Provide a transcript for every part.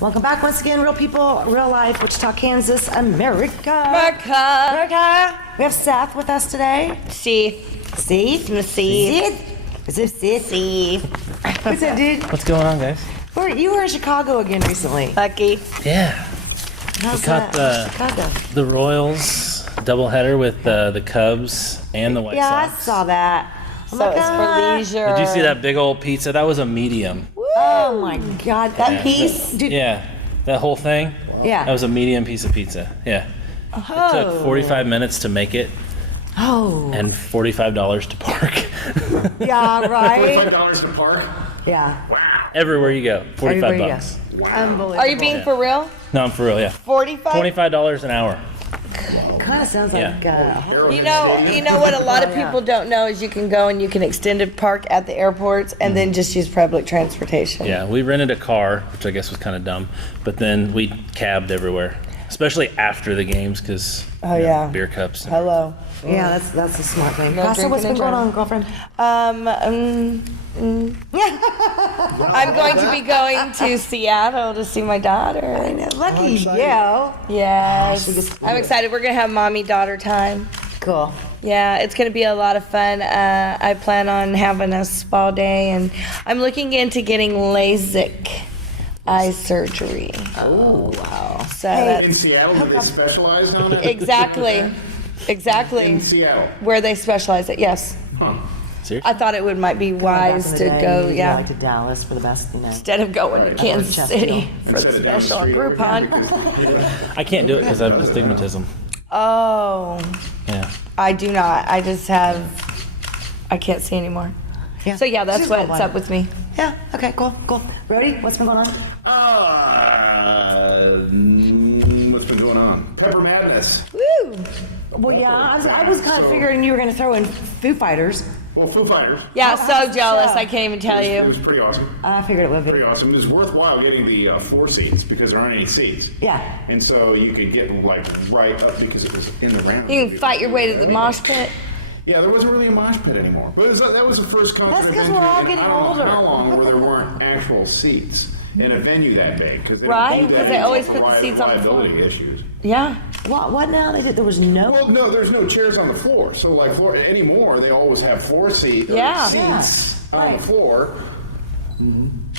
Welcome back once again, real people, real life, Wichita, Kansas, America. America. We have Seth with us today. Seth. Seth? Is it Seth? What's up, dude? What's going on, guys? You were in Chicago again recently. Lucky. Yeah. How's We caught Chicago? the Royals doubleheader with the Cubs and the White Yeah, Sox. I saw that. Oh So my it's God. for leisure. Did you see that big old pizza? That was a medium. Oh my God, that Yeah. piece, dude. Yeah, that whole thing. Yeah. That was a medium piece of pizza. Yeah. It took 45 minutes to make it Oh. and $45 to park. Yeah, right. $45 to park? Yeah. Everywhere you go, 45 Everywhere you bucks. go. Unbelievable. Are you being for real? No, I'm for real. Yeah. 45? $25 an hour. Kind of sounds like You know what a lot of people don't know is you can go and you can extended park at the airports and then just use public transportation. Yeah, we rented a car, which I guess was kind of dumb, but then we cabbed everywhere, especially after the games because yeah. beer cups. and- Hello. Yeah, that's a smart thing. No Casa, what's been drinking going and on, girlfriend? I'm going to be going to Seattle to see my daughter. I know. Lucky you. Yes. I'm excited. We're going to have mommy-daughter time. Cool. Yeah, it's going to be a lot of fun. I plan on having a spa day, and I'm looking into getting LASIK eye surgery. Oh, wow. So In that's Seattle, do they specialize on it? exactly In Seattle. where they specialize it. Yes, Huh. Seriously? I thought it would might be wise to go. Yeah, Like to Dallas for the best, instead of going to Kansas Chesterfield. City for Instead the of down the special street over here, Groupon. because- I can't do it because I have astigmatism. Oh, Yeah. I do not. I just have. I can't see anymore. Yeah. So yeah, that's She's got what's one. up with me. Yeah, okay, cool. Brody, what's been going on? What's been going on? Pepper Madness. Woo! Well, yeah, I was kind of figuring you were going to throw in Foo Fighters. Well, Foo Fighters. Yeah, How's so the jealous. show? I can't even tell It was you. pretty awesome. I figured it would be. Pretty awesome. It was worthwhile getting the 4 seats because there aren't any seats. Yeah. And so you could get like right up because it was in the round. You can fight your way to the mosh pit. Yeah, there wasn't really a mosh pit anymore. But that was the first concert That's 'cause I've been we're to all in getting I don't older. know how long where there weren't actual seats in a venue that big. Because Right, 'cause they always for put the seats on the floor. liability issues. Yeah. What now? There was no... Well, no, there's no chairs on the floor. So like floor anymore, they always have 4 seats Yeah. seats on Right. the floor.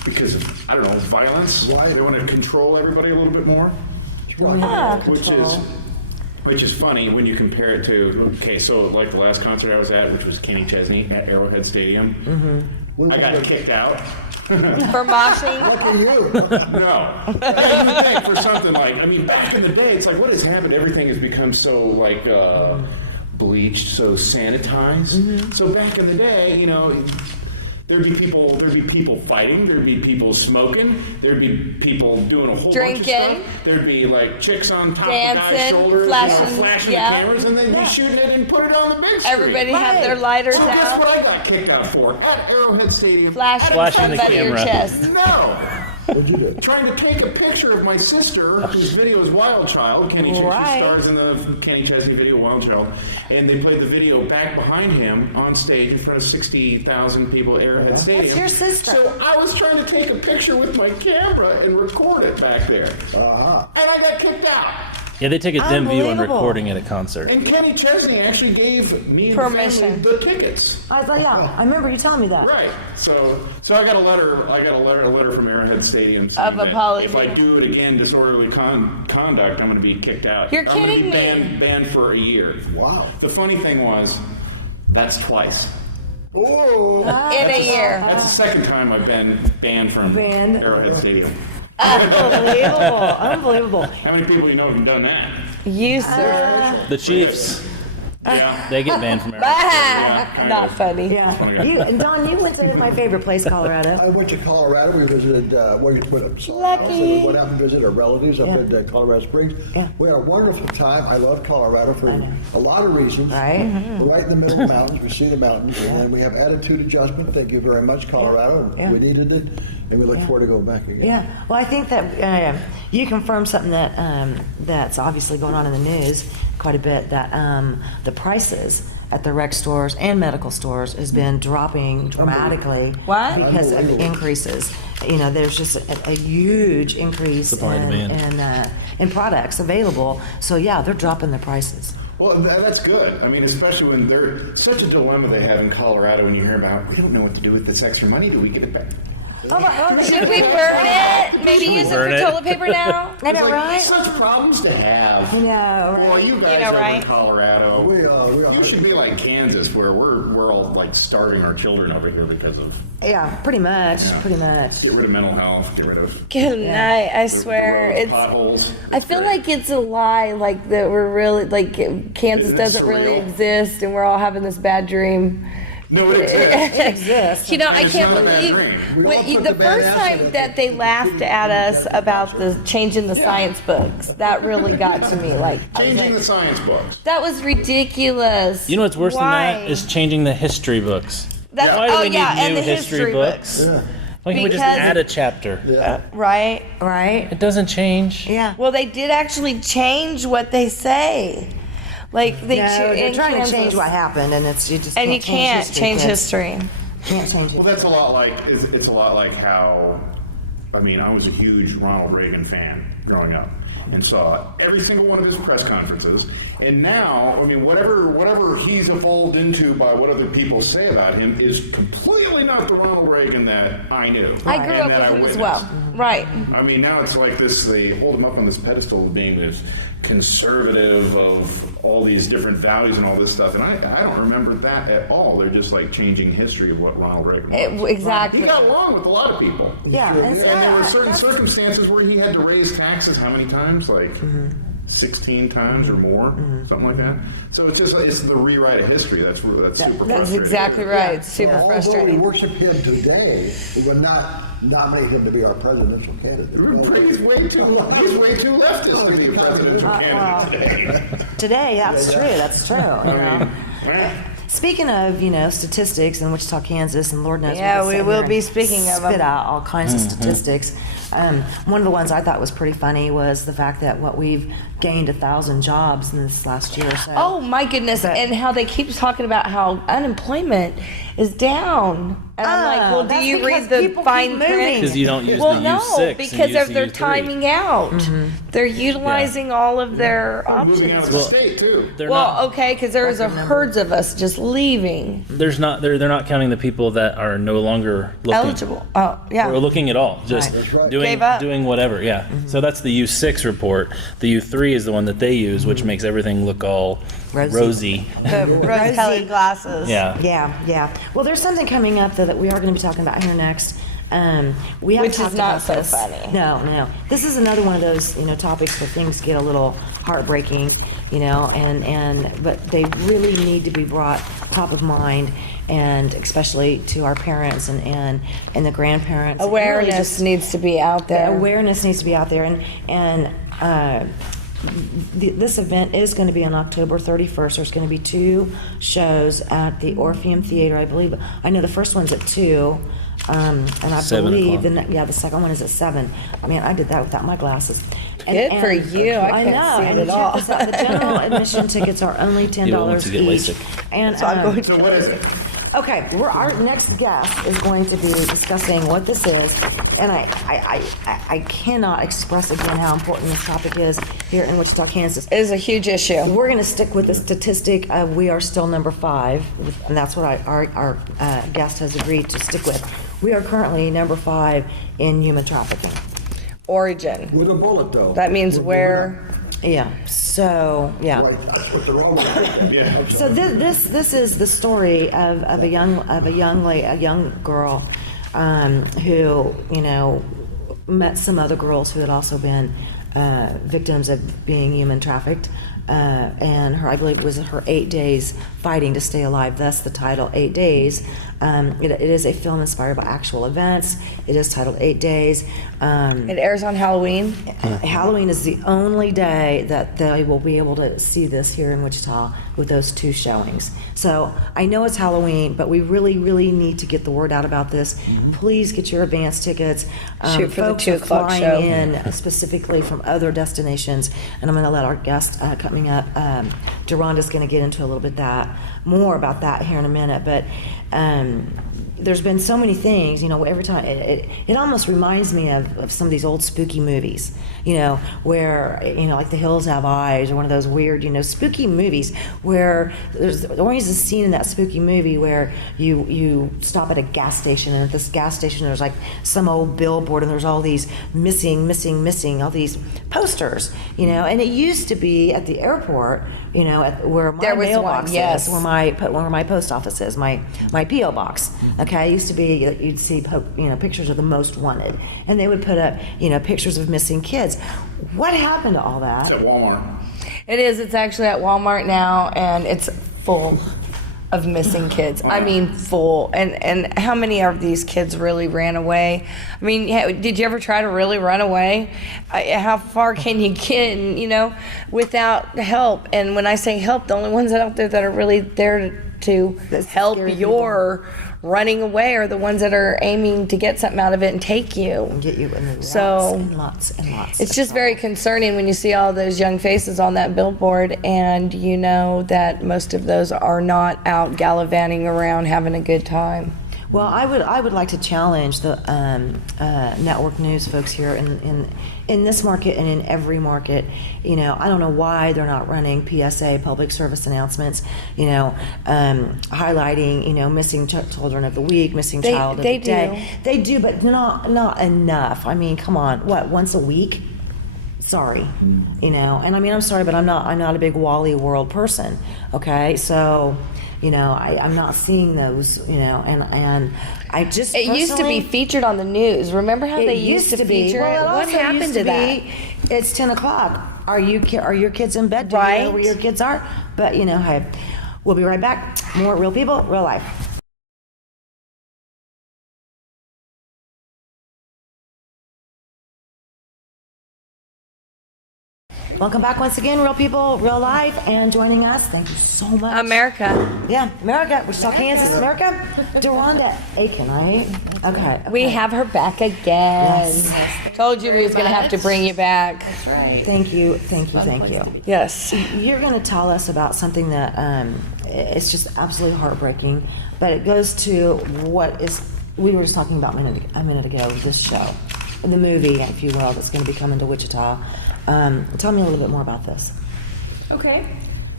Because of, I don't know, violence. Why? They want to control everybody a little bit more. Yeah. Which is funny when you compare it to, okay, so like the last concert I was at, which was Kenny Chesney at Arrowhead Stadium, I got kicked out. For moshing. No. You think for something like, I mean, back in the day, it's like, what has happened? Everything has become so like bleached, so sanitized. So back in the day, you know, there'd be people fighting, there'd be people smoking, there'd be people doing a whole bunch Drinking. of stuff. There'd be like chicks on top Dancing, of guys' shoulders, flashing, flashing yeah. the cameras, and then be shooting it and put it on the big screen. Everybody had their lighters So guess out. what I got kicked out for? At Arrowhead Stadium. Flashing Flashing the somebody your camera. chest. No. Trying to take a picture of my sister, whose video is Wild Child. Kenny Chesney Right. stars in the Kenny Chesney video Wild Child, and they played the video back behind him on stage in front of 60,000 people at Arrowhead Stadium. That's your sister. So I was trying to take a picture with my camera and record it back there, and I got kicked out. Yeah, they take a dim view on Unbelievable. recording at a concert. And Kenny Chesney actually gave me and Permission. the family the tickets. I thought, yeah, I remember you telling me that. Right. So I got a letter. I got a letter from Arrowhead Stadium saying Of that apology. if I do it again, disorderly conduct, I'm going to be kicked out. You're I'm gonna kidding be me. banned for a year. Wow. The funny thing was, that's twice. Oh, In a year. That's the second time I've been banned from Banned. Arrowhead Stadium. Unbelievable. How many people you know have done that? You, sir. The Chiefs, Yeah. they get banned from Arrowhead. Ah, not funny. Yeah. Don, you went to my favorite place, Colorado. I went to Colorado. We visited, Lucky. we went out and visited our relatives up in Colorado Springs. Yeah. We had a wonderful time. I love Colorado for a lot of reasons. Right. We're right in the middle of the mountains. We see the mountains. And then we have attitude adjustment. Thank you very much, Colorado. Yeah. We needed it. And we look forward to going back again. Yeah. Well, I think that you confirmed something that that's obviously going on in the news quite a bit, that the prices at the rec stores and medical stores has been dropping dramatically What? because of increases. there's just a huge increase Supply and demand. in products available. So yeah, they're dropping their prices. Well, that's good. I mean, especially when they're such a dilemma they have in Colorado when you hear about, we don't know what to do with this extra money. Do we give it back? Should we burn it? Maybe use it for burn it? toilet paper now? I know, It's like, right? such problems to have. No, Boy, right? you guys You know, over in right? Colorado, We are. you should be like Kansas, where we're all like starving our children over here because of Yeah, pretty much, Yeah. pretty much. get rid of mental health, get rid of Good night. I the swear, road it's. potholes. I feel like it's a lie, like that we're really like Kansas Isn't it doesn't really surreal? exist, and we're all having this bad dream. No, it exists. It exists. You know, I It's can't not a bad believe dream. We all put the the bad first acid time in that it. they laughed at us about the changing the science books. That really got to me. Like, I was Changing like, the science books. that was ridiculous. You know what's worse Why? than that is changing the history books. That's, Why do we need and new the history books? Yeah. Why can't we just Because- add a chapter? Yeah. Right? Right? It doesn't change. Yeah. Well, they did actually change what they say. Like they No, they're in trying to change Kansas. what happened, and you just And can't you can't change kids. history. Can't change it. Well, that's a lot like it's a lot like how, I mean, I was a huge Ronald Reagan fan growing up and saw every single one of his press conferences. And now, I mean, whatever he's evolved into by what other people say about him is completely not the Ronald Reagan that I knew. I grew and up that I with him as witnessed. well. Right. I mean, now it's like this, they hold him up on this pedestal of being this conservative of all these different values and all this stuff. And I don't remember that at all. They're just like changing history of what Ronald Reagan was. Exactly. He got along with a lot of people. Yeah, Sure and did. And there were certain that's- circumstances where he had to raise taxes how many times? Like 16 times or more, something like that. So it's the rewrite of history. That's super That's frustrating. exactly right. It's super Although we frustrating. worship him today, it would not nominate him to be our presidential candidate. He's way too leftist to be a presidential candidate today. Today, that's true. That's true. I mean, Speaking of, statistics in Wichita, Kansas, and Lord knows Yeah, could we sit will here be and speaking of spit them. out all kinds of statistics. One of the ones I thought was pretty funny was the fact that we've gained 1,000 jobs in this last year or so. Oh my goodness! But- And how they keep talking about how unemployment is down. And I'm like, well, do that's you because read the people fine keep print? moving. Because you don't use Well, the no, U6 and because use of the their U3. timing out. They're utilizing all of their moving out options. of the state too. They're Well, not. okay, because there was a herds of us just leaving. There's not. They're not counting the people that are no longer looking. Eligible. Oh, yeah. Or looking at all, just That's right. doing Gave up. doing whatever. Yeah. So that's the U6 report. The U3 is the one that they use, which makes everything look all Rosy. rosy. The rose-colored glasses. Yeah. Yeah. Well, there's something coming up that we are going to be talking about here next. We have Which is talked not about so this. funny. No. This is another one of those, topics where things get a little heartbreaking, but they really need to be brought top of mind, and especially to our parents and the grandparents. And really Awareness just- needs to be out the there. awareness needs to be out there, and this event is going to be on October 31st. There's going to be 2 shows at the Orpheum Theater, I believe. I know the first one's at 2, and I 7 believe o'clock. the second one is at 7. Man, I did that without my glasses. Good for you. I can't know, see it and at check all. this out. The general admission tickets are only $10 You want to get each. LASIK. And So I'm going So what is it? okay, our next guest is going to be discussing what this is, and I cannot express again how important this topic is here in Wichita, Kansas. It is a huge issue. We're going to stick with the statistic of we are still number 5, and that's what our guest has agreed to stick with. We are currently number 5 in human trafficking. Origin. With a bullet, though. That means where. Yeah. So yeah. Right, that's what they're all about. Yeah. So this is the story of a young girl who met some other girls who had also been victims of being human trafficked, and I believe it was her 8 days fighting to stay alive. Thus the title 8 Days. It is a film inspired by actual events. It is titled 8 Days. It airs on Halloween. Halloween is the only day that they will be able to see this here in Wichita with those 2 showings. So I know it's Halloween, but we really, really need to get the word out about this. Please get your advance tickets. Shoot for the folks 2 are o'clock flying show. in specifically from other destinations, and I'm going to let our guest coming up, Deronda's going to get into a little bit more about that here in a minute. But there's been so many things, every time, it almost reminds me of some of these old spooky movies, where, like The Hills Have Eyes, or one of those weird, spooky movies, where there's always a scene in that spooky movie where you stop at a gas station, and at this gas station there's like some old billboard, and there's all these missing, all these posters, and it used to be at the airport, where my There was mailbox one, yes. is, where my post office is, my P.O. box. Okay, it used to be you'd see pictures of the most wanted, and they would put up pictures of missing kids. What happened to all that? It's at Walmart. It is. It's actually at Walmart now, and it's full of missing kids. I mean, full. And how many of these kids really ran away? I mean, did you ever try to really run away? How far can you get, without help? And when I say help, the only ones out there that are really there to help your running away are the ones that are aiming to get something out of it and take you. And get you in the So, lots and lots. It's of just very trouble. concerning when you see all those young faces on that billboard, and you know that most of those are not out gallivanting around having a good time. Well, I would like to challenge the network news folks here in this market and in every market. I don't know why they're not running PSA, public service announcements. Highlighting missing children of the week, missing child of the day. They do, but not enough. I mean, come on, once a week? Sorry, and I mean, I'm sorry, but I'm not a big Wally World person. Okay, so. I'm not seeing those, and I just It used to be featured on the news. Remember how they used to feature it? What happened to that? It's 10 o'clock. Are your kids in bed? Do you know where your kids are? But hey, we'll be right back. More Real People, Real Life. Welcome back once again, Real People, Real Life, and joining us, thank you so much. America. Yeah, America, Wichita, Kansas, America. Deronda Aiken, right? Okay. We have her back again. Yes. Told you we was going to have to bring you back. That's right. Thank you. Yes. You're going to tell us about something that it's just absolutely heartbreaking, but it goes to we were just talking about a minute ago, this show, the movie, if you will, that's going to be coming to Wichita. Tell me a little bit more about this. Okay.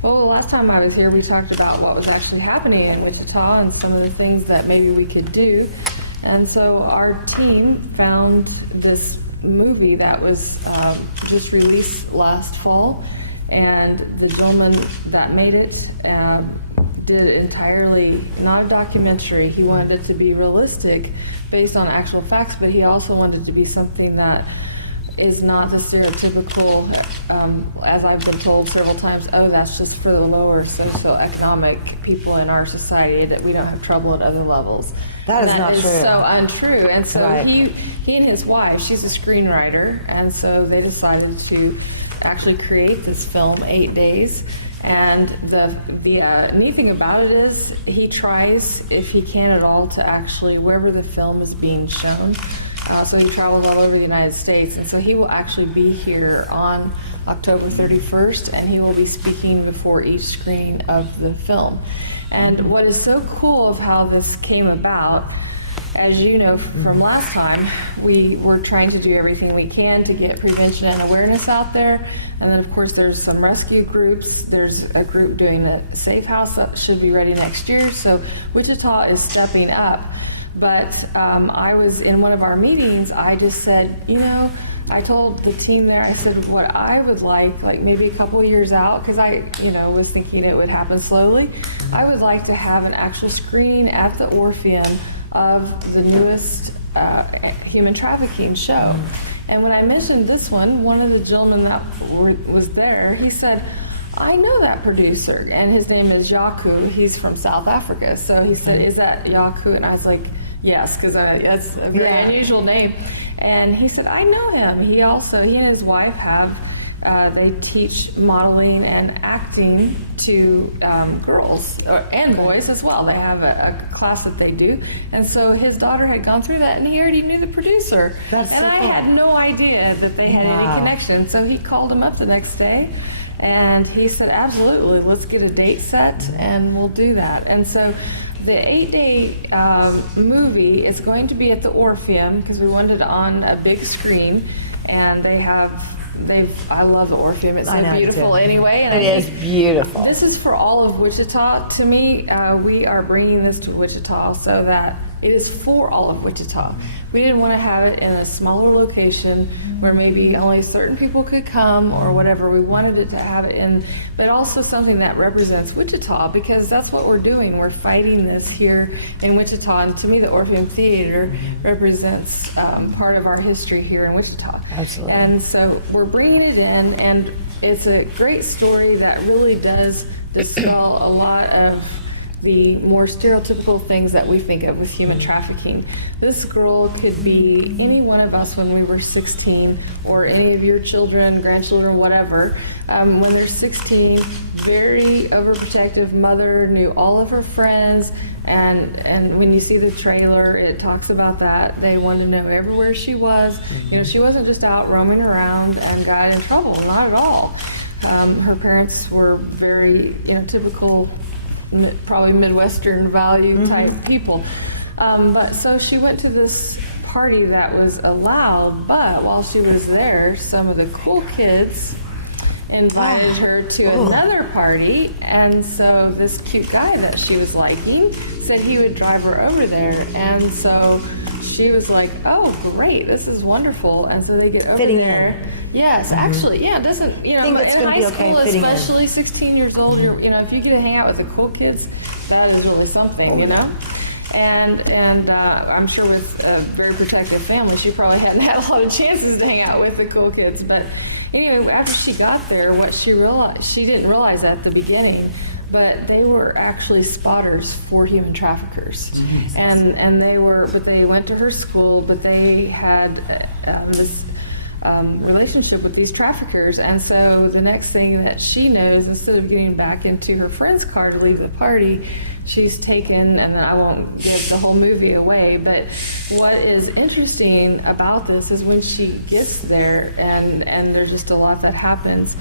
Well, the last time I was here, we talked about what was actually happening in Wichita and some of the things that maybe we could do. And so our team found this movie that was just released last fall, and the gentleman that made it did entirely not a documentary. He wanted it to be realistic based on actual facts, but he also wanted it to be something that is not the stereotypical, as I've been told several times, that's just for the lower socioeconomic people in our society, that we don't have trouble at other levels. That is not true. So untrue. And so Right. he and his wife, she's a screenwriter, and so they decided to actually create this film, 8 days. And the neat thing about it is he tries, if he can at all, to actually, wherever the film is being shown, so he travels all over the United States, and so he will actually be here on October 31st, and he will be speaking before each screening of the film. And what is so cool of how this came about, as you know from last time, we were trying to do everything we can to get prevention and awareness out there. And then, of course, there's some rescue groups. There's a group doing a safe house that should be ready next year. So Wichita is stepping up. But I was in one of our meetings, I just said, I told the team there, I said what I would like maybe a couple of years out, because I, was thinking it would happen slowly. I would like to have an actual screening at the Orpheum of the newest human trafficking show. And when I mentioned this one of the gentlemen that was there, he said, I know that producer, and his name is Yaku. He's from South Africa. So he said, is that Yaku? And I was like, yes, because that's a very unusual name. And he said, I know him. He and his wife have, they teach modeling and acting to girls and boys as well. They have a class that they do. And so his daughter had gone through that, and he already knew the producer. That's and so I cool. had no idea that they had any connection. So he called him up the next day. And he said, absolutely, let's get a date set and we'll do that. And so the 8-day movie is going to be at the Orpheum because we wanted it on a big screen, and I love the Orpheum. It's I know, so I do beautiful too. anyway. And It I is think beautiful. this is for all of Wichita. To me, we are bringing this to Wichita so that it is for all of Wichita. We didn't want to have it in a smaller location where maybe only certain people could come or whatever. We wanted it to have it in, but also something that represents Wichita, because that's what we're doing. We're fighting this here in Wichita, and to me, the Orpheum Theater represents part of our history here in Wichita. Absolutely. And so we're bringing it in, and it's a great story that really does dispel a lot of the more stereotypical things that we think of with human trafficking. This girl could be any one of us when we were 16, or any of your children, grandchildren, whatever. When they're 16, very overprotective mother, knew all of her friends, and when you see the trailer, it talks about that. They wanted to know everywhere she was. You know, she wasn't just out roaming around and got in trouble, not at all. Her parents were very, typical, probably Midwestern value type people. But so she went to this party that was allowed, but while she was there, some of the cool kids invited her to another party, and so this cute guy that she was liking said he would drive her over there, and so she was like, oh great, this is wonderful. And so they get over Fitting there. in. Yes, actually, yeah, it doesn't, I think it's in gonna high be okay school fitting in. especially, 16 years old, if you get to hang out with the cool kids, that is really something, you know? And I'm sure with a very protective family, she probably hadn't had a lot of chances to hang out with the cool kids. But anyway, after she got there, what she realized, she didn't realize at the beginning, but they were actually spotters for human traffickers. And they went to her school, but they had this relationship with these traffickers. And so the next thing that she knows, instead of getting back into her friend's car to leave the party, she's taken, and I won't give the whole movie away, but what is interesting about this is when she gets there, and there's just a lot that happens,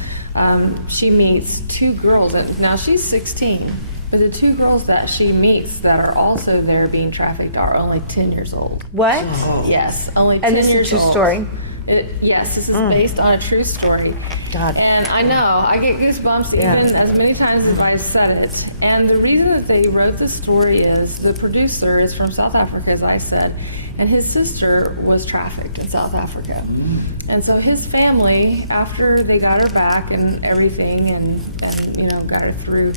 she meets two girls. Now she's 16, but the two girls that she meets that are also there being trafficked are only 10 years old. What? Yes, only 10 And this is a years true old. story? Yes, this is based on a true story. God. And I know, I get goosebumps Yeah. even as many times as I've said it. And the reason that they wrote the story is the producer is from South Africa, as I said, and his sister was trafficked in South Africa. And so his family, after they got her back and everything, and got her through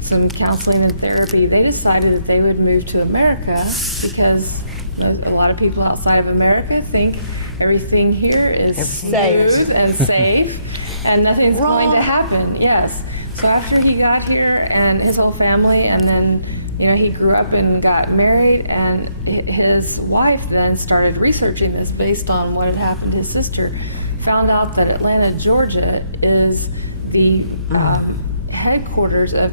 some counseling and therapy, they decided that they would move to America because a lot of people outside of America think everything here is smooth and safe and nothing's going to happen. Yes. So after he got here and his whole family, and then he grew up and got married, and his wife then started researching this based on what had happened to his sister, found out that Atlanta, Georgia is the headquarters of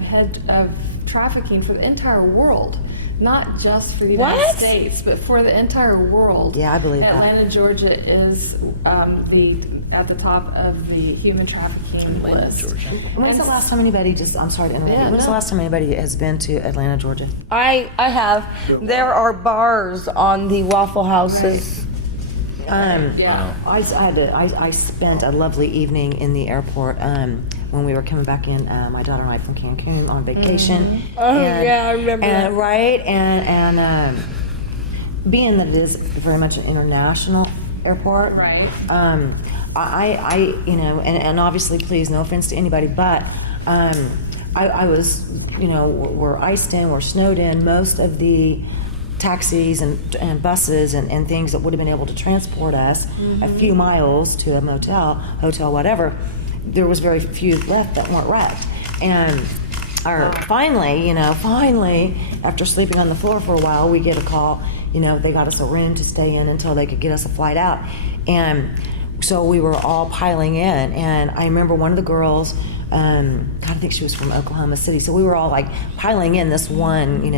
trafficking for the entire world. Not just for the United States, but for the entire world. Yeah, I believe that. Atlanta, Georgia is at the top of the human trafficking list. When's the last time anybody I'm sorry to interrupt you. When's the last time anybody has been to Atlanta, Georgia? I have. There are bars on the Waffle Houses. Yeah. I spent a lovely evening in the airport when we were coming back in, my daughter and I from Cancun on vacation. Oh, yeah, I remember that. Right, and being that it is very much an international airport. Right. And obviously, please, no offense to anybody, but I was, we're iced in, we're snowed in. Most of the taxis and buses and things that would have been able to transport us a few miles to a hotel, whatever, there was very few left that weren't wrecked. And finally, after sleeping on the floor for a while, we get a call, they got us a room to stay in until they could get us a flight out. And so we were all piling in, and I remember one of the girls, I think she was from Oklahoma City, so we were all like piling in this one,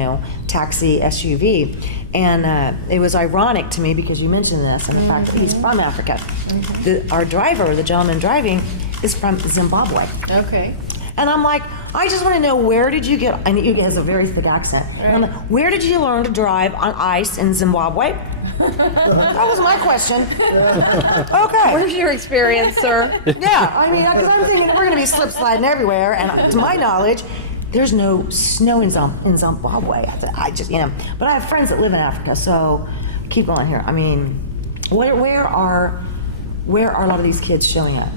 taxi SUV. And it was ironic to me because you mentioned this and the fact that he's from Africa. Our driver, the gentleman driving, is from Zimbabwe. Okay. And I'm like, I just want to know, where did you get, and he has a very thick accent. And I'm like, where did you learn to drive on ice in Zimbabwe? That was my question. Okay. Where's your experience, sir? Yeah, I mean, because I'm thinking we're going to be slip sliding everywhere, and to my knowledge, there's no snow in Zimbabwe. I just, but I have friends that live in Africa, so keep going here. I mean, where are a lot of these kids showing up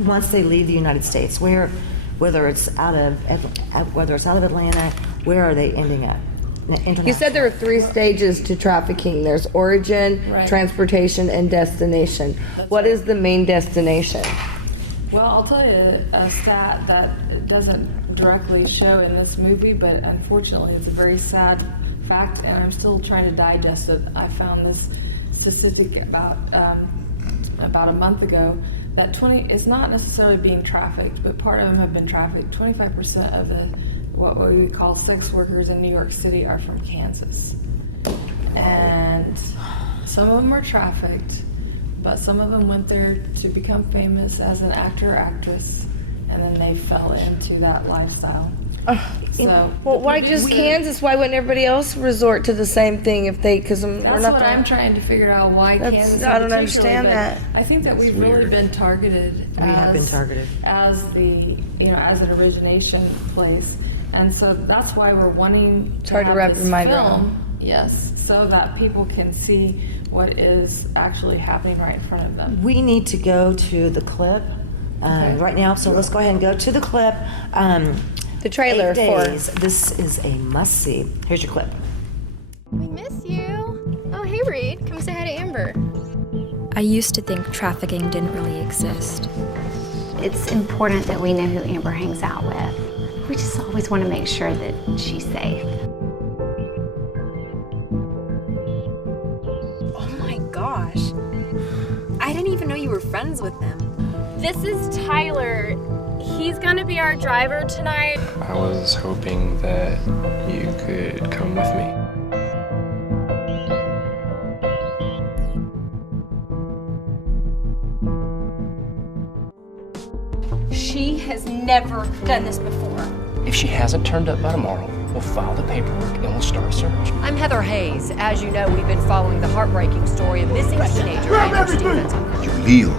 once they leave the United States? Whether it's out of Atlanta, where are they ending up? You said there are 3 stages to trafficking. There's origin, Right. transportation, and destination. What is the main destination? Well, I'll tell you a stat that doesn't directly show in this movie, but unfortunately it's a very sad fact, and I'm still trying to digest it. I found this statistic about a month ago that it's not necessarily being trafficked, but part of them have been trafficked. 25% of what we call sex workers in New York City are from Kansas. And some of them are trafficked, but some of them went there to become famous as an actor or actress, and then they fell into that lifestyle. So, Well, why just Kansas? Why wouldn't everybody else resort to the same thing if they? Because we're that's not. what I'm trying to figure out. Why Kansas? I don't in particular, understand but that. I think that we've really been targeted. We have been targeted. as the as an origination place, and so that's why we're wanting to hard to have wrap this your mind film. around. Yes, so that people can see what is actually happening right in front of them. We need to go to the clip right now, so let's go ahead and go to the clip. The trailer 8 for. days. This is a must-see. Here's your clip. We miss you. Oh, hey, Reed. Come say hi to Amber. I used to think trafficking didn't really exist. It's important that we know who Amber hangs out with. We just always want to make sure that she's safe. Oh my gosh. I didn't even know you were friends with them. This is Tyler. He's gonna be our driver tonight. I was hoping that you could come with me. She has never done this before. If she hasn't turned up by tomorrow, we'll file the paperwork and we'll start a search. I'm Heather Hayes. As you know, we've been following the heartbreaking story of missing teenager Amber Stevens. You leave,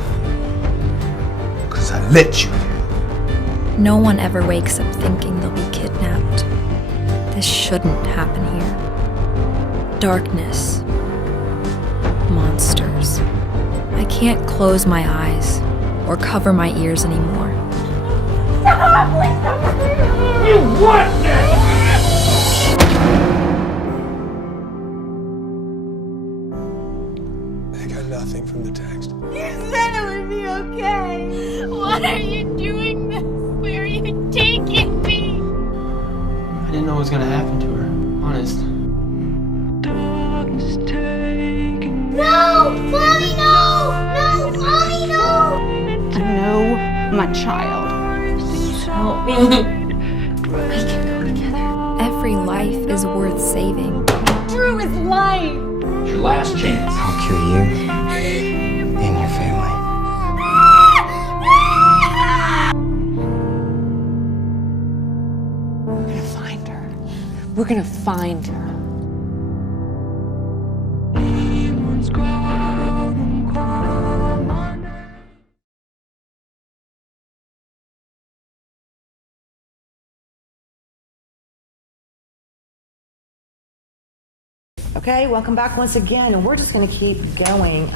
because I let you. No one ever wakes up thinking they'll be kidnapped. This shouldn't happen here. Darkness. Monsters. I can't close my eyes or cover my ears anymore. Stop! Please stop! You what? I got nothing from the text. You said it would be okay. What are you doing this? Where are you taking me? I didn't know what was gonna happen to her, honest. No! Mommy, no! No! Mommy, no! I know my child. Help me. We can go together. Every life is worth saving. Drew is lying. It's your last chance. I'll kill you and your family. We're gonna find her. We're gonna find her. Okay, welcome back once again, and we're just going to keep going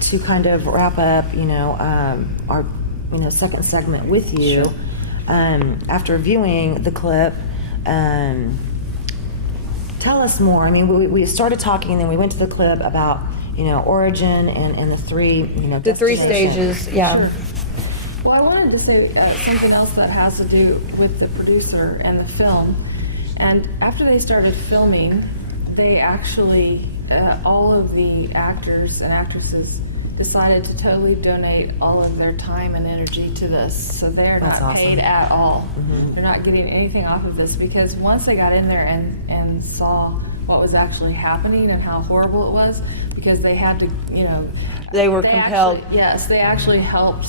to kind of wrap up, our, second segment with you. After viewing the clip, tell us more. I mean, we started talking, and then we went to the clip about, origin and the three, The 3 destinations. stages, yeah. Well, I wanted to say something else that has to do with the producer and the film. And after they started filming, they actually, all of the actors and actresses decided to totally donate all of their time and energy to this. So they're That's not awesome. paid at all. They're not getting anything off of this, because once they got in there and saw what was actually happening and how horrible it was, because they had to, They were compelled. Yes, they actually helped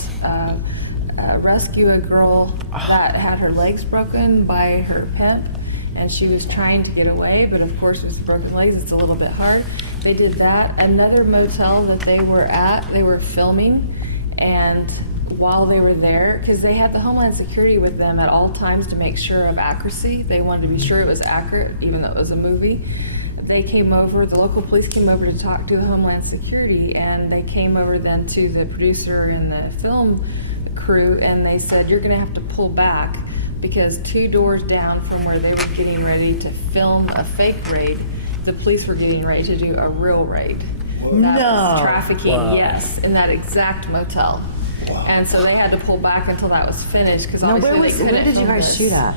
rescue a girl that had her legs broken by her pimp, and she was trying to get away, but of course with broken legs it's a little bit hard. They did that. Another motel that they were at, they were filming, and while they were there, because they had the Homeland Security with them at all times to make sure of accuracy, they wanted to be sure it was accurate, even though it was a movie. They came over, the local police came over to talk to the Homeland Security, and they came over then to the producer and the film crew, and they said, you're gonna have to pull back, because 2 doors down from where they were getting ready to film a fake raid, the police were getting ready to do a real raid. That was trafficking, yes, in that exact motel. And so they had to pull back until that was finished, because obviously they couldn't where did you film guys this. shoot at?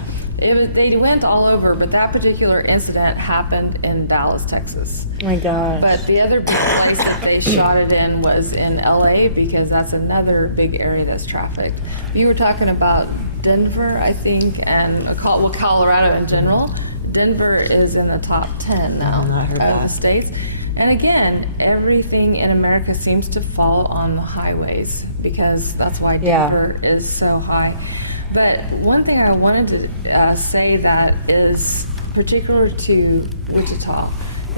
They went all over, but that particular incident happened in Dallas, Texas. Oh my gosh. But the other big place that they shot it in was in LA, because that's another big area that's trafficked. You were talking about Denver, I think, and Colorado in general. Denver is in the top 10 now of the states. And again, everything in America seems to fall on the highways, because that's why Denver is so high. But one thing I wanted to say that is particular to Wichita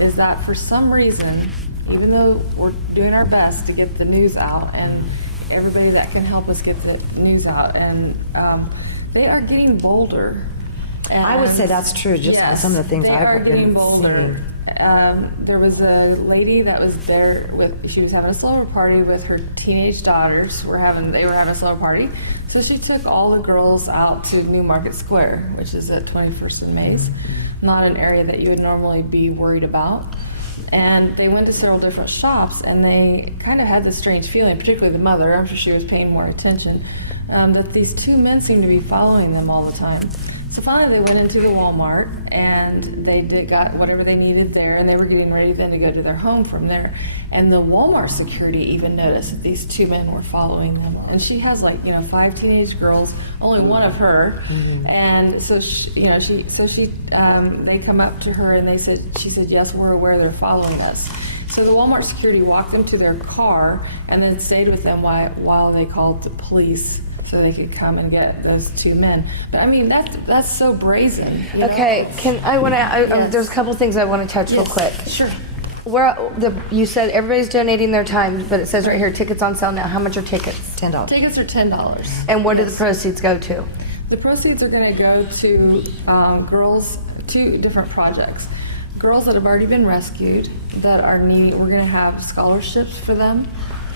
is that for some reason, even though we're doing our best to get the news out, and everybody that can help us get the news out, and they are getting bolder. And I would say that's true, just on some of the things I've been getting bolder. seeing. There was a lady that was there she was having a slumber party with her teenage daughters. They were having a slumber party. So she took all the girls out to New Market Square, which is at 21st and Mays, not an area that you would normally be worried about. And they went to several different shops, and they kind of had this strange feeling, particularly the mother, I'm sure she was paying more attention, that these 2 men seemed to be following them all the time. So finally they went into the Walmart, and they got whatever they needed there, and they were getting ready then to go to their home from there. And the Walmart security even noticed that these 2 men were following them. And she has 5 teenage girls, only one of her. And so they come up to her, and she said, yes, we're aware they're following us. So the Walmart security walked them to their car and then stayed with them while they called the police, so they could come and get those 2 men. But I mean, that's so brazen. Okay, there's a couple things I want to touch real quick. Sure. You said everybody's donating their time, but it says right here, tickets on sale now. How much are tickets? $10. Tickets are $10. And where do the proceeds go to? The proceeds are going to go to girls, 2 different projects. Girls that have already been rescued that are needing, we're going to have scholarships for them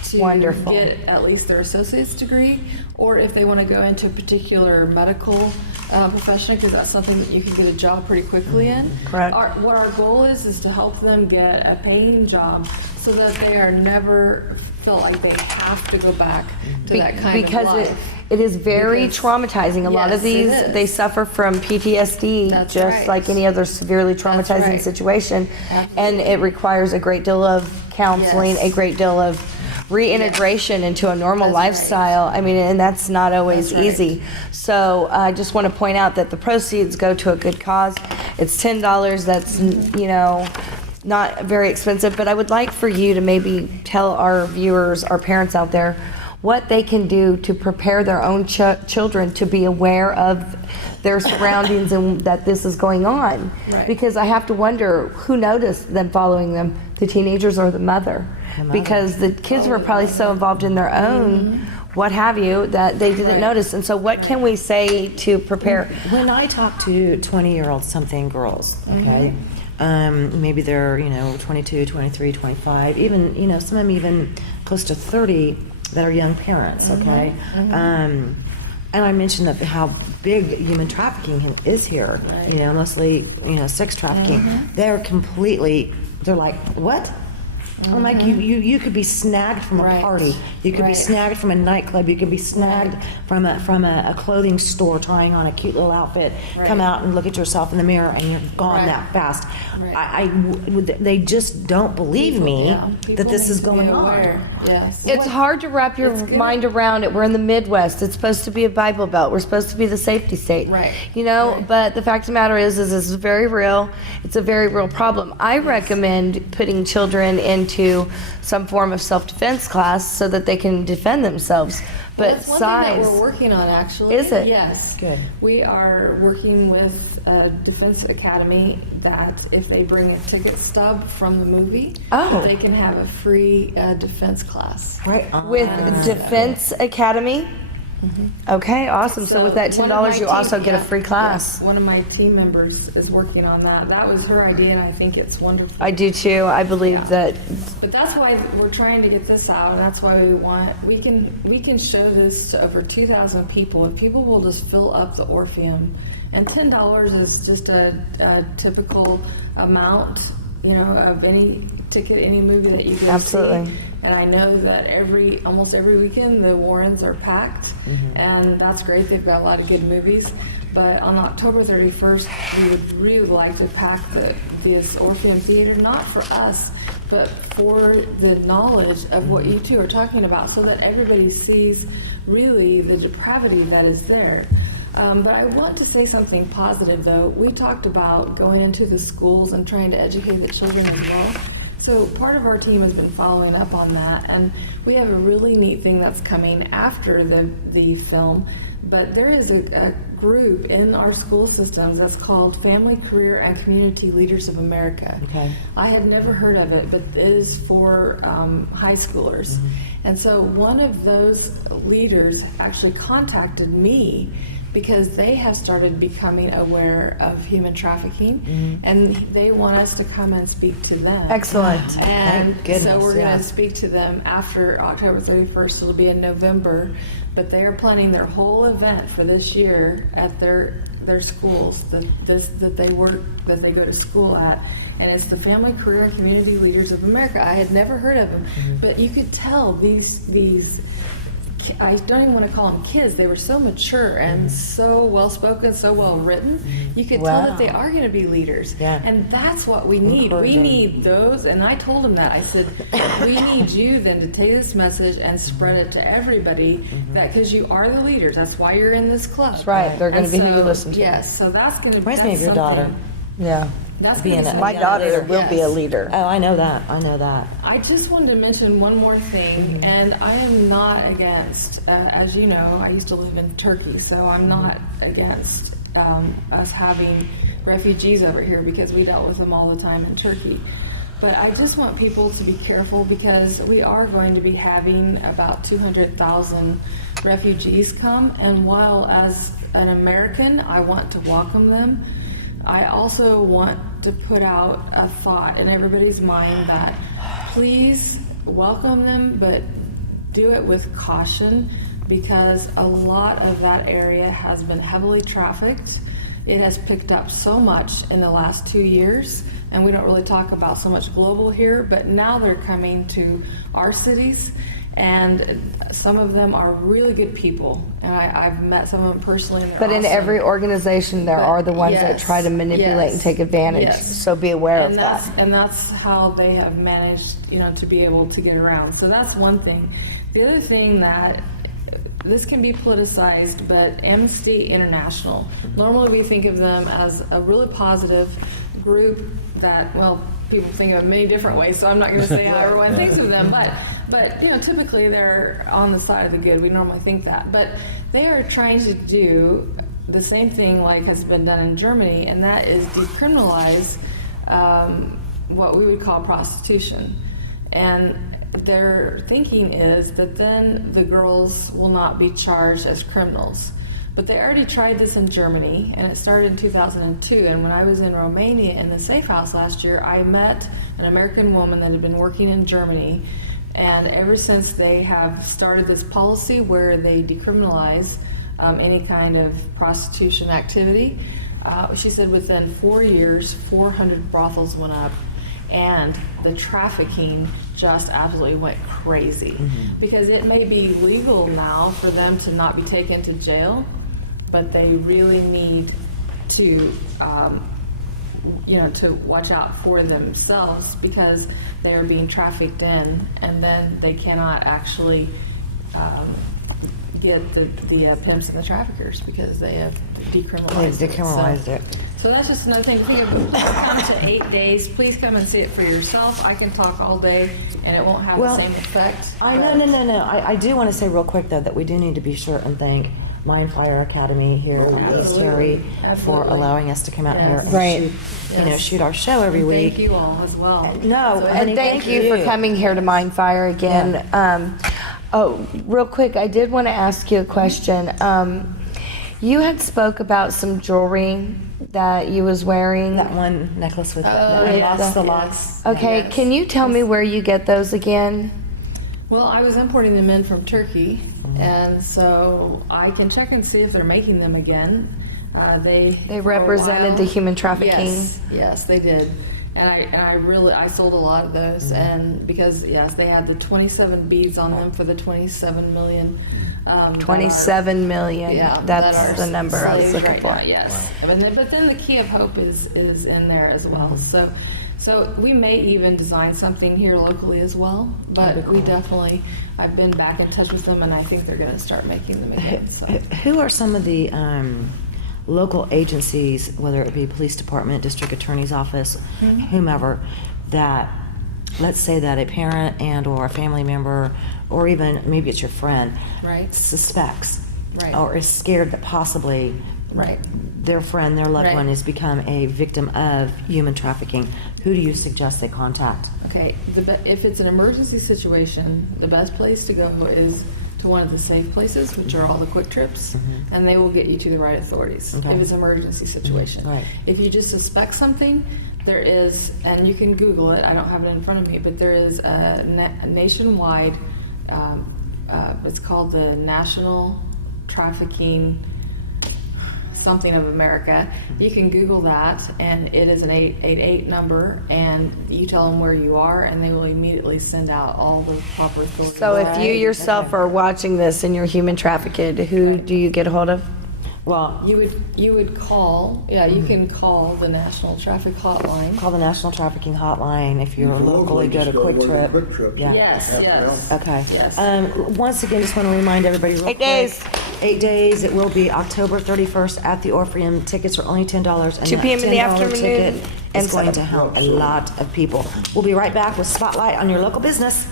to get at least their associate's degree, or if they want to go into a particular medical profession, because that's something that you can get a job pretty quickly in. Correct. What our goal is to help them get a paying job so that they are never feel like they have to go back to that kind of life. Because it is very traumatizing. A lot of these, they suffer from PTSD, like any other severely traumatizing situation. And it requires a great deal of counseling, a great deal of reintegration into a normal lifestyle. I mean, and that's not always easy. So I just want to point out that the proceeds go to a good cause. It's $10. That's, not very expensive, but I would like for you to maybe tell our viewers, our parents out there, what they can do to prepare their own children to be aware of their surroundings and that this is going on. Right. Because I have to wonder who noticed them following them, the teenagers or the mother. Because the kids were probably so involved in their own, what have you, that they didn't notice. And so what can we say to prepare? When I talk to 20-year-old something girls, okay, maybe they're, 22, 23, 25, even, some of them even close to 30 that are young parents, okay? And I mentioned that how big human trafficking is here, mostly, sex trafficking. They're like, what? I'm like, you could be snagged from a party. You could be snagged from a nightclub. You could be snagged from a clothing store trying on a cute little outfit. Come out and look at yourself in the mirror and you're gone that fast. They just don't believe me that this is going on. Yes. It's hard to wrap your mind around it. We're in the Midwest. It's supposed to be a Bible Belt. We're supposed to be the safety state. Right. But the fact of the matter is this is very real. It's a very real problem. I recommend putting children into to some form of self-defense class so that they can defend themselves. But That's one size, thing that we're working on, actually. Is it? Yes. Good. We are working with a Defense Academy that if they bring a ticket stub from the movie, Oh. they can have a free defense class. Right on. with Defense Academy. Okay, awesome. So with that one of my $10, you team- also get a yeah, free class. yeah, one of my team members is working on that. That was her idea, and I think it's wonderful. I do too. I believe that. But that's why we're trying to get this out, and that's why we can show this to over 2,000 people. If people will just fill up the Orpheum, and $10 is just a typical amount, of any ticket, any movie that you go Absolutely. see. And I know that almost every weekend the Warrens are packed, and that's great. They've got a lot of good movies. But on October 31st, we would really like to pack this Orpheum Theater, not for us, but for the knowledge of what you two are talking about, so that everybody sees really the depravity that is there. But I want to say something positive, though. We talked about going into the schools and trying to educate the children as well. So part of our team has been following up on that, and we have a really neat thing that's coming after the film. But there is a group in our school systems that's called Family, Career, and Community Leaders of America. Okay. I had never heard of it, but it is for high schoolers. And so one of those leaders actually contacted me because they have started becoming aware of human trafficking, and they want us to come and speak to them. Excellent. And Thank goodness, so we're going yeah. to speak to them after October 31st. It'll be in November, but they are planning their whole event for this year at their schools that they go to school at. And it's the Family, Career, and Community Leaders of America. I had never heard of them, but you could tell these I don't even want to call them kids. They were so mature and so well-spoken, so well-written. You could tell that they are going to be leaders. Yeah. And that's what we need. We Encouraging. need those. And I told them that. I said, we need you then to take this message and spread it to everybody, because you are the leaders. That's why you're in this club. That's right. They're going to And be who you so, listen to. Yes. So that's going to be Reminds me of your daughter. Yeah. That's Being gonna be a My young daughter leader. will be a leader. Oh, I know that. I know that. I just wanted to mention one more thing, and I am not against, as you know, I used to live in Turkey, so I'm not against us having refugees over here because we dealt with them all the time in Turkey. But I just want people to be careful because we are going to be having about 200,000 refugees come, and while as an American I want to welcome them, I also want to put out a thought in everybody's mind that please welcome them, but do it with caution, because a lot of that area has been heavily trafficked. It has picked up so much in the last 2 years, and we don't really talk about so much global here, but now they're coming to our cities, and some of them are really good people, and I've met some of them personally. And they're But in awesome. every organization, there are the ones that Yes, try to manipulate and yes, take advantage. yes. So be aware of that. And that's how they have managed, to be able to get around. So that's one thing. The other thing that this can be politicized, but Amnesty International, normally we think of them as a really positive group that, well, people think of many different ways, so I'm not going to say how everyone thinks of them, but typically they're on the side of the good. We normally think that. But they are trying to do the same thing like has been done in Germany, and that is decriminalize what we would call prostitution. And their thinking is that then the girls will not be charged as criminals. But they already tried this in Germany, and it started in 2002. And when I was in Romania in the safe house last year, I met an American woman that had been working in Germany. And ever since they have started this policy where they decriminalize any kind of prostitution activity, she said within 4 years, 400 brothels went up. And the trafficking just absolutely went crazy. Because it may be legal now for them to not be taken to jail, but they really need to, to watch out for themselves because they are being trafficked in, and then they cannot actually get the pimps and the traffickers because they have decriminalized They decriminalized it. it. So that's just another thing. Please come to 8 days. Please come and see it for yourself. I can talk all day, and it won't have the same effect. No. I do want to say real quick, though, that we do need to be sure and thank Mind Fire Academy here in East Terry for allowing us to come out here and shoot our show every week. Thank you all as well. No, And thank you for coming here to Mind Fire again. Real quick, I did want to ask you a question. You had spoke about some jewelry that you was wearing. That one necklace with the locks. Okay, Yes. can you tell me where you get those again? Well, I was importing them in from Turkey, and so I can check and see if they're making them again. They represented the human trafficking. Yes, they did. And I sold a lot of those, and because they had the 27 beads on them for the 27 million. 27 million. Yeah, that's the number I was looking for. Yes, but then the key of hope is in there as well. So we may even design something here locally as well. But we definitely, I've been back in touch with them, and I think they're going to start making them again. So. Who are some of the local agencies, whether it be police department, district attorney's office, whomever, that, let's say that a parent and or a family member, or even maybe it's your friend, suspects or is scared that possibly their friend, their loved one has become a victim of human trafficking, who do you suggest they contact? Okay, if it's an emergency situation, the best place to go is to one of the safe places, which are all the quick trips, and they will get you to the right authorities if it's an emergency situation. If you just suspect something, there is, and you can Google it, I don't have it in front of me, but there is a nationwide, it's called the National Trafficking something of America. You can Google that, and it is an 888 number, and you tell them where you are, and they will immediately send out all the proper authorities. So if you yourself are watching this and you're human trafficked, who do you get a hold of? Well, you would call, you can call the National Traffic Hotline. Call the National Trafficking Hotline if you're locally, go to Quick Trip. Yeah. Yes. Okay. Yes. Once again, just want to remind everybody real quick. 8 days. 8 days. It will be October 31st at the Orpheum. Tickets are only $10. And 2 p.m. in the $10 afternoon ticket and is going to help a lot of people. We'll be right back with Spotlight on your local business.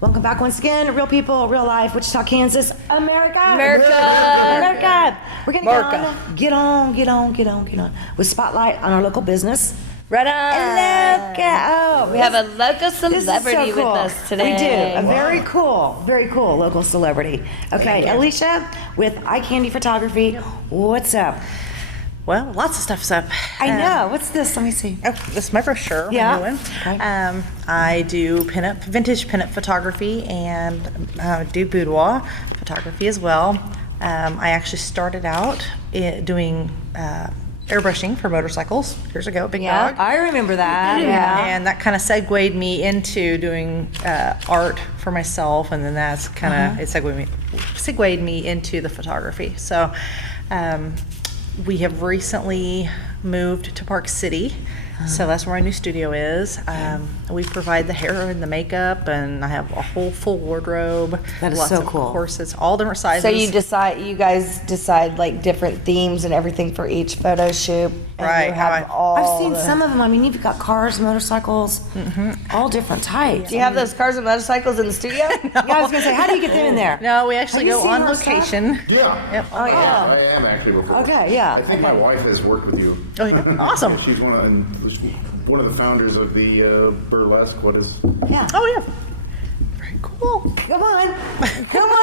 Welcome back once again, real people, real life, Wichita, Kansas, America. We're gonna get on with Spotlight on our local business. Right on. We have a local celebrity with us today. We do. A very cool local celebrity. Okay, Alicia with Eye Candy Photography. What's up? Well, lots of stuff's up. I know. What's this? Let me see. Oh, this is my brochure. Yeah. New one. Okay. I do vintage pinup photography and do boudoir photography as well. I actually started out doing airbrushing for motorcycles years ago, Big Dog. I remember that. Yeah. And that kind of segued me into doing art for myself, and then that's kind of it segued me into the photography. So we have recently moved to Park City, so that's where my new studio is. We provide the hair and the makeup, and I have a whole full wardrobe. That is lots so of cool. corsets, all different sizes. So you guys decide like different themes and everything for each photo shoot. And Right. You have all I've seen some of them. I mean, you've got cars, motorcycles, all different types. Do you have those cars and motorcycles in the studio? Yeah, I was gonna say, how do you get them in there? No, we actually Have you go seen on her stuff? location. Yeah. Yep. Oh yeah. I am actually before. Okay, yeah. I think my wife has worked with you. Oh, yeah. Awesome. She's one of the founders of the burlesque. What is? Yeah. Oh yeah. Very cool. Come on.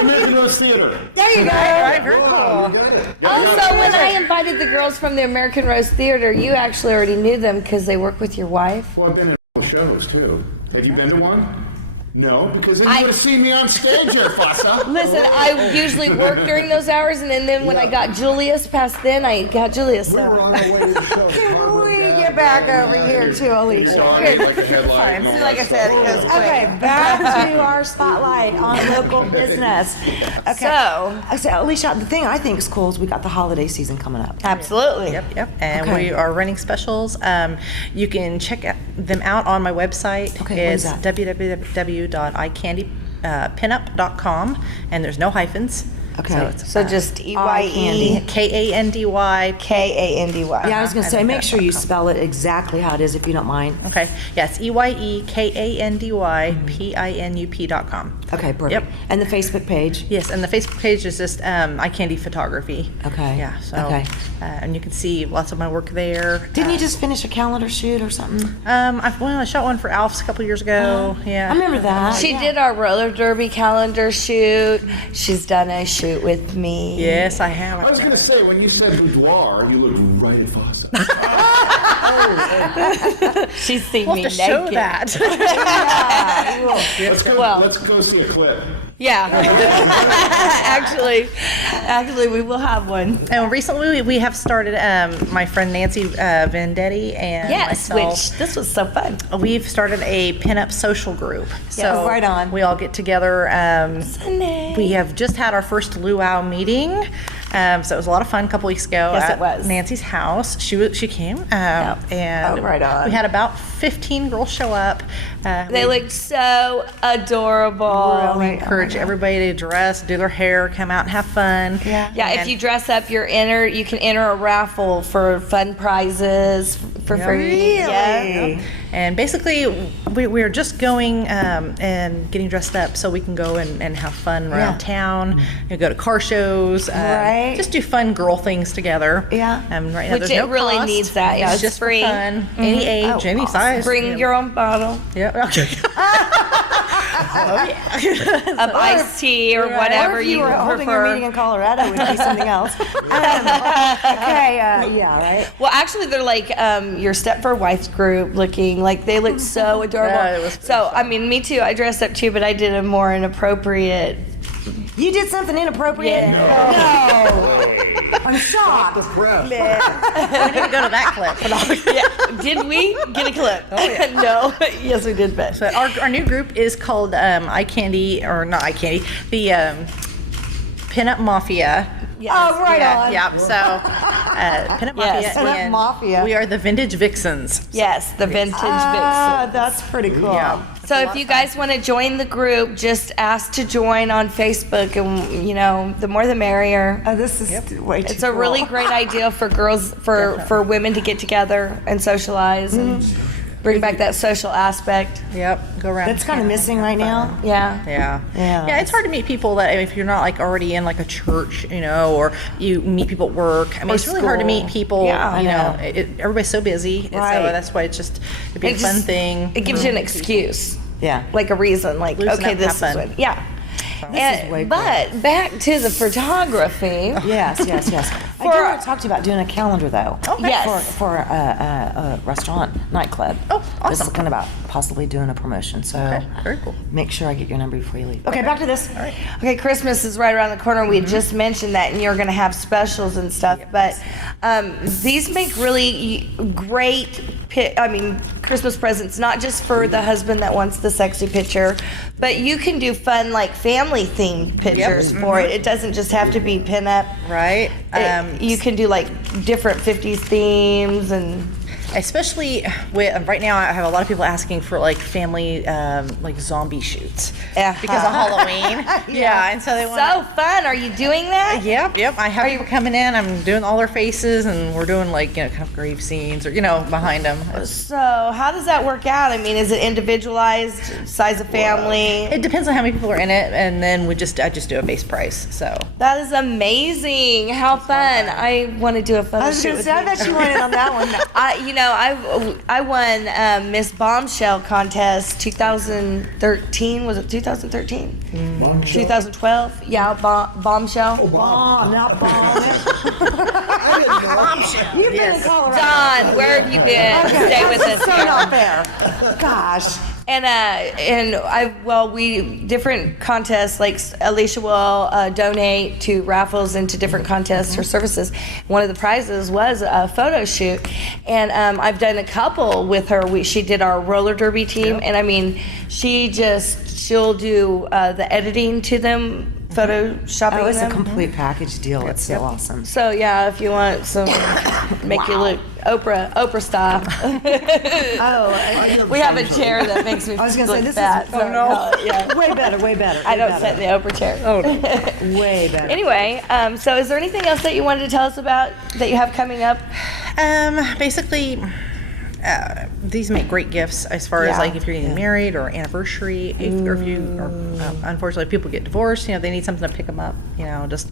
American Rose Theater. There you go. Right, very cool. Also, when I invited the girls from the American Rose Theater, you actually already knew them because they work with your wife. Well, I've been in all the shows too. Have you been to one? No, because then you would have seen me on stage there, Fossa. Listen, I usually work during those hours, and then when I got Julius past then, I got Julius. We were on our way to the show. Can we get back over here to Alicia. Like a headlight and all Like I that said, stuff. it goes quick. Okay, back to our spotlight on local business. Okay. So Alicia, the thing I think is cool is we got the holiday season coming up. Absolutely. Yep. And Okay. we are running specials. You can check them out on my website. Okay, what is It's that? www.icandypinup.com, and there's no hyphens. Okay. So just Eye candy. Kandy. Kandy. Yeah, I was gonna say, make sure you spell it exactly how it is, if you don't mind. Okay. Yes, EYEKANDYPINUP.com. Okay, perfect. Yep. And the Facebook page. Yes, and the Facebook page is just iCandy Photography. Okay. Yeah. So, Okay. And you can see lots of my work there. Didn't you just finish a calendar shoot or something? I shot one for Alf's a couple years ago. Yeah. I remember that. She did our roller derby calendar shoot. She's done a shoot with me. Yes, I have. I was going to say, when you said boudoir, you looked right at Fossa. She's seen We'll me have to naked. show that. Let's go see a clip. Yeah. actually, we will have one. And recently we have started, my friend Nancy Vendetti and myself. Which this was so fun. We've started a pinup social group. So right on. We all get together. Sunday. We have just had our first luau meeting. So it was a lot of fun a couple weeks ago Yes, at it was. Nancy's house. She came, and right on. we had about 15 girls show up. They looked so adorable. We encourage everybody to dress, do their hair, come out and have fun. Yeah, if And- you dress up, you can enter a raffle for fun prizes for free. Really? Yeah. And basically, we're just going and getting dressed up so we can go and have fun around town. Go to car shows. Right. Just do fun girl things together. Yeah. Right now, Which there's it no really cost. needs that. Yeah, It's it's just free. for fun. Any age, any size. Bring your own bottle Yeah. Okay. of iced tea or whatever Or if you were holding prefer. your meeting in Colorado, it would be something else. Okay, yeah, right. Well, actually, they're like your Stepford Wife group looking like they look so adorable. Yeah, it was so, I mean, me too. I dressed up too, but I did a more inappropriate. You did something inappropriate? Yeah. No. I'm shocked. The press. We need to go to that clip. Yeah. Did we get a clip? Oh, yeah. No. Yes, we did, but. So our new group is called iCandy, or not iCandy, the Pinup Mafia. Yes. Oh, right on. Yeah. So Pinup Mafia. Yes. Pinup and Mafia. We are the Vintage Vixens. Yes, the vintage Ah, vixen. that's pretty cool. Yeah. So if you guys want to join the group, just ask to join on Facebook, and the more the merrier. Oh, this is way too It's a really cool. great idea for girls, for women to get together and socialize and bring back that social aspect. Yep. Go around. That's kind of missing right now. Yeah. Yeah. Yeah. Yeah, it's hard to meet people that if you're not like already in like a church, or you meet people at work. I mean, Or it's really hard to meet school. people. Yeah, I know. Everybody's so busy, and Right. so that's why it'd be a It fun just- thing. It gives you an excuse, Yeah. like a reason, like Loosen okay, up, this have is fun. what. Yeah. This is way cool. But back to the photography. Yes. I do want to talk to you about doing a calendar, though. Okay. Yes. For a restaurant, nightclub. Oh, I was awesome. thinking about possibly doing a promotion, so Very cool. make sure I get your number before you leave. Okay, back to this. All right. Okay, Christmas is right around the corner. We just mentioned that, and you're going to have specials and stuff. But these make really great, Christmas presents, not just for the husband that wants the sexy picture, but you can do fun, like family-themed pictures for it. It doesn't just have to be pinup. Right. You can do like different 50s themes and. Especially right now, I have a lot of people asking for like family like zombie shoots because of Halloween. Yeah, and so they want. So fun! Are you doing that? Yep. I have people coming in. I'm doing all their faces, and we're doing like kind of grave scenes or behind them. So how does that work out? I mean, is it individualized, size of family? It depends on how many people are in it, and then I just do a base price. So That is amazing! How fun! I want to do a photo I was shoot going to with say, I you. bet you wanted on that one. I won Miss Bombshell contest 2013. Was it 2013? 2012? Yeah, Bombshell. Oh, Bob. Not bomb. I didn't know. You've been in Colorado. Don, where have you been? Okay, Stay with us so here. not fair. Gosh. we different contests, like Alicia will donate to raffles and to different contests or services. One of the prizes was a photo shoot, and I've done a couple with her. She did our roller derby team, and I mean, she'll do the editing to them, photoshopping Oh, it's them. a complete package deal. It's so awesome. So yeah, if you want some, make you look Oprah style. We have a chair that makes me I was going to say, look this fat. is, so yeah. way better, way better. I way don't better. sit in the Oprah chair. Oh, no. Way better. Anyway, so is there anything else that you wanted to tell us about that you have coming up? Basically, these make great gifts as far as like if you're getting married or anniversary, or if you, or, unfortunately, if people get divorced, they need something to pick them up, just.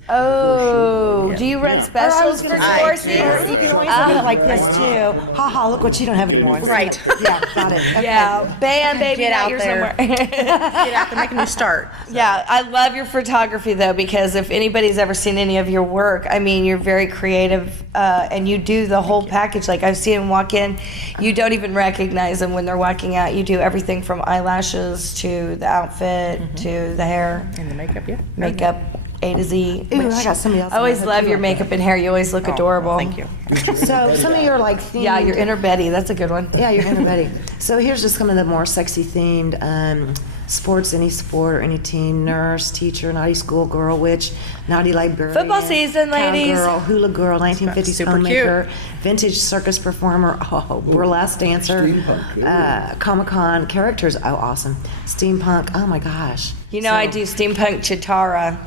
Do you run specials for divorces? You can always look at it like this too. Ha ha! Look what you don't have anymore. Right. Yeah, got it. Okay. Yeah, bam, baby, Get out here there. somewhere. Get out there, make a new start. Yeah, I love your photography though, because if anybody's ever seen any of your work, I mean, you're very creative, and you do the whole package. Like I've seen them walk in, you don't even recognize them when they're walking out. You do everything from eyelashes to the outfit to the hair And the makeup, yeah. makeup, A to Z. Ooh, I got somebody else. I always on love that your too. makeup and hair. You always look adorable. Thank you. So some of your like themed. Yeah, your inner Betty. That's a good one. Yeah, your inner Betty. So here's just some of the more sexy themed sports, any sport or any teen: nurse, teacher, naughty schoolgirl, witch, naughty librarian, Football season, ladies. cowgirl, hula girl, 1950s Super homemaker, vintage circus performer, burlesque dancer, Steampunk, Comic-Con characters. Oh, awesome! Steampunk. Oh my gosh. You know, I do steampunk chitara.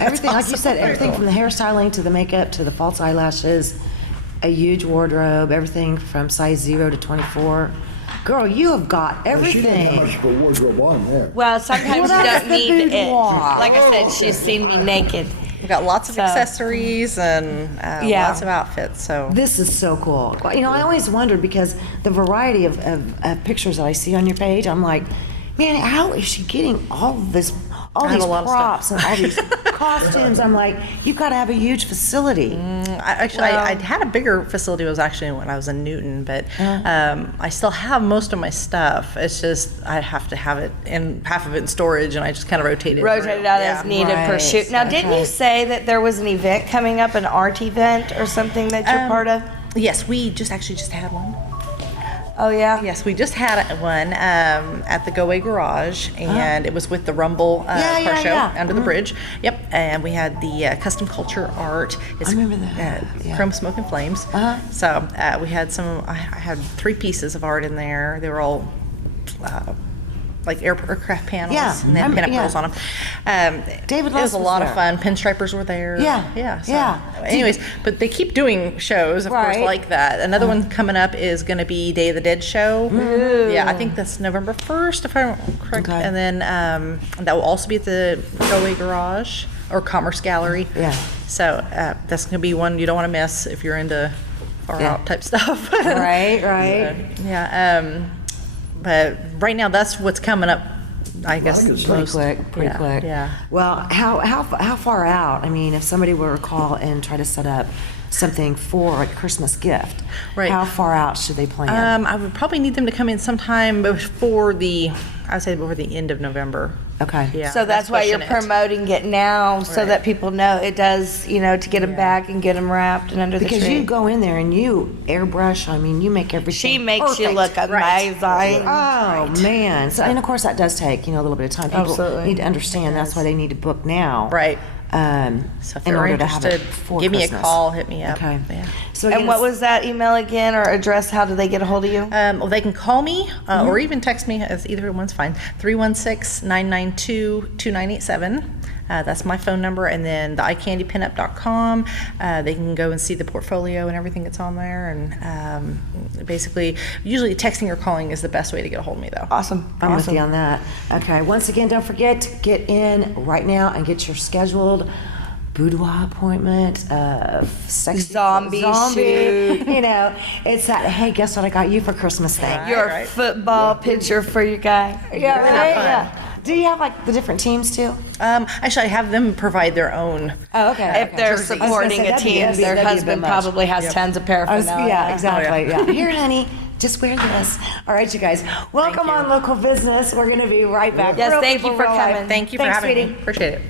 Everything, like you said, everything from the hairstyling to the makeup to the false eyelashes, a huge wardrobe, everything from size 0 to 24. Girl, you have got Well, she didn't have much everything. of a wardrobe on there. Well, sometimes Well, you that's don't the need it. boudoir. Like I said, she's seen me naked. We've got lots of So- accessories and Yeah. lots of outfits. So This is so cool. Well, I always wondered because the variety of pictures that I see on your page, I'm like, man, how is she getting all this, all I have these a lot of props stuff. and all these costumes? I'm like, you've got to have a huge facility. I had a bigger facility. It was actually when I was in Newton, but I still have most of my stuff. It's just I have to have it in half of it in storage, and I just kind of rotate it. Rotate it out as needed per Right. shoot. Now, didn't you say that there was an event coming up, an art event or something that you're part of? Yes, we just had one. Oh, yeah? Yes, we just had one at the Go Away Garage, and it was with the Rumble car show under the bridge. Yep, and we had the custom culture art. It's, I remember that. Chrome Smoke and Flames. So we had some. I had 3 pieces of art in there. They were all. Like aircraft panels, and then pinup girls on them. David it was Luss a was lot there. of fun. Pinstripers were there. Yeah, So, yeah. Anyways, but they keep doing shows, of course, Right. like that. Another one coming up is going to be Day of the Dead show. Yeah, I think that's November 1st, if I'm correct. Okay. And then that will also be at the Go Away Garage or Commerce Gallery. Yeah. So that's going to be one you don't want to miss if you're into far out type stuff. Right, right. Yeah. But right now, that's what's coming up. I guess Pretty quick. Yeah. Well, how far out? I mean, if somebody were to call and try to set up something for a Christmas gift, Right. how far out should they plan? I would probably need them to come in sometime before the end of November. Okay. Yeah. So that's why you're pushing it. promoting it now, so that people know it does, to get them back and get them wrapped and under the Because tree. you go in there and you airbrush. I mean, you make everything. She makes you perfect. look amazing. Oh man! So, and of course that does take a little bit of time. People Absolutely. need to understand that's why they need to book now. Right. So if in you're order to have it interested, for give me a Christmas. call, hit me up. Okay. Yeah. So And what was that email again, or address? How do they get a hold of you? Well, they can call me or even text me. As either one's fine. 316-992-2987. That's my phone number. And then the iCandyPinup.com. They can go and see the portfolio and everything that's on there. And basically, usually texting or calling is the best way to get a hold of me, though. Awesome. I'm with you on that. Okay. Once again, don't forget to get in right now and get your scheduled boudoir appointment, sexy Zombie shoot. It's that, hey, guess what I got you for Christmas thing. Your football picture for your guy. Yeah, Have right? fun. Yeah. Do you have like the different teams too? Actually, I have them provide their own. Oh, okay. If they're supporting a team, their husband probably has tons of paraphernalia. Yeah, exactly. Yeah. Here, honey, just wear this. All right, you guys. Welcome on Local Business. We're going to be right back. Yes, Real thank people, you for real life. coming. Thank you for Thanks, having sweetie. me. Appreciate it.